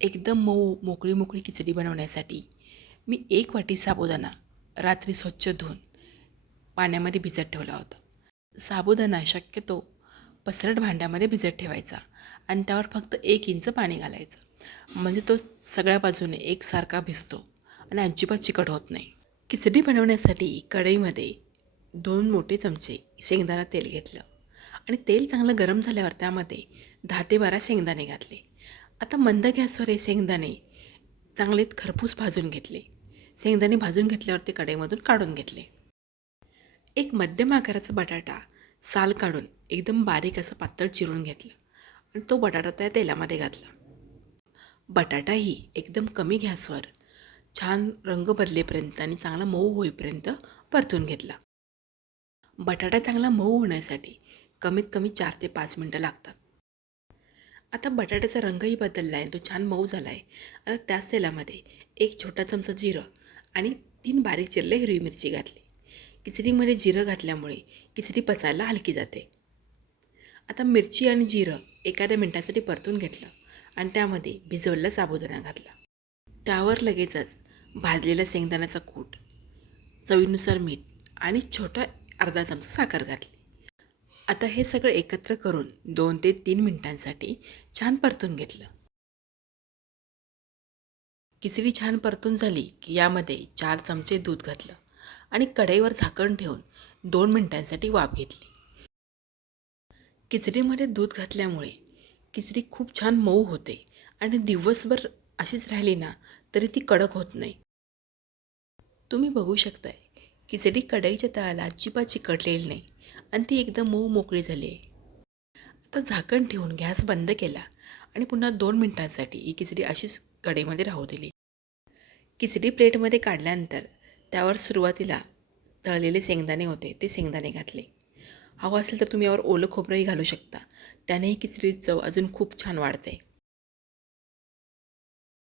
एकदम मऊ मोकळी मोकळी खिचडी बनवण्यासाठी मी 1 वाटी साबुदाणा रात्री स्वच्छ धुवून पाण्यामध्ये भिजत ठेवला होता. साबुदाणा शक्यतो पसरट भांड्यामध्ये भिजत ठेवायचा आणि त्यावर फक्त 1 इंच पाणी घालायचं. म्हणजे तो सगळ्या बाजूने एकसारखा भिजतो आणि अजिबात चिकट होत नाही. खिचडी बनवण्यासाठी कढईमध्ये 2 मोठे चमचे शेंगदाणा तेल घेतलं आणि तेल चांगलं गरम झाल्यावर त्यामध्ये 10 ते 12 शेंगदाणे घातले. आता मंद गॅसवर हे शेंगदाणे चांगले खरपूस भाजून घेतले. शेंगदाणे भाजून घेतल्यावर ते कढईमधून काढून घेतले. एक मध्यम आकाराचा बटाटा साल काढून एकदम बारीक असं पातळ चिरून घेतलं आणि तो बटाटा त्या तेलामध्ये घातला. बटाटाही एकदम कमी गॅसवर छान रंग बदलेपर्यंत आणि चांगला मऊ होईपर्यंत परतून घेतला. बटाटा चांगला मऊ होण्यासाठी कमीत कमी 4 ते 5 मिनटं लागतात. आता बटाट्याचा रंगही बदलला आहे, तो छान मऊ झाला आहे. आता त्याच तेलामध्ये 1 छोटा चमचा जिरं आणि 3 बारीक चिरलेली हिरवी मिरची घातली. खिचडीमध्ये जिरं घातल्यामुळे खिचडी पचायला हलकी जाते. आता मिरची आणि जिरं एखाद्या मिनटासाठी परतून घेतलं आणि त्यामध्ये भिजवलेला साबुदाणा घातला. त्यावर लगेचच भाजलेला शेंगदाण्याचा कूट, चवीनुसार मीठ आणि छोटा अर्धा चमचा साखर घातली. आता हे सगळं एकत्र करून 2 ते 3 मिनिटांसाठी छान परतून घेतलं. खिचडी छान परतून झाली की यामध्ये 4 चमचे दूध घातलं आणि कढईवर झाकण ठेवून 2 मिनिटांसाठी वाफ घेतली. खिचडीमध्ये दूध घातल्यामुळे खिचडी खूप छान मऊ होते आणि दिवसभर अशीच राहिली ना तरी ती कडक होत नाही. तुम्ही बघू शकताय खिचडी कढईच्या तळाला अजिबात चिकटलेली नाही आणि ती एकदम मऊ मोकळी झाली आहे. आता झाकण ठेवून गॅस बंद केला आणि पुन्हा 2 मिनिटांसाठी ही खिचडी अशीच कढईमध्ये राहू दिली. खिचडी प्लेटमध्ये काढल्यानंतर त्यावर सुरुवातीला तळलेले शेंगदाणे होते ते शेंगदाणे घातले. हवं असेल तर तुम्ही यावर ओलं खोबरंही घालू शकता. त्यानेही खिचडीची चव अजून खूप छान वाढते.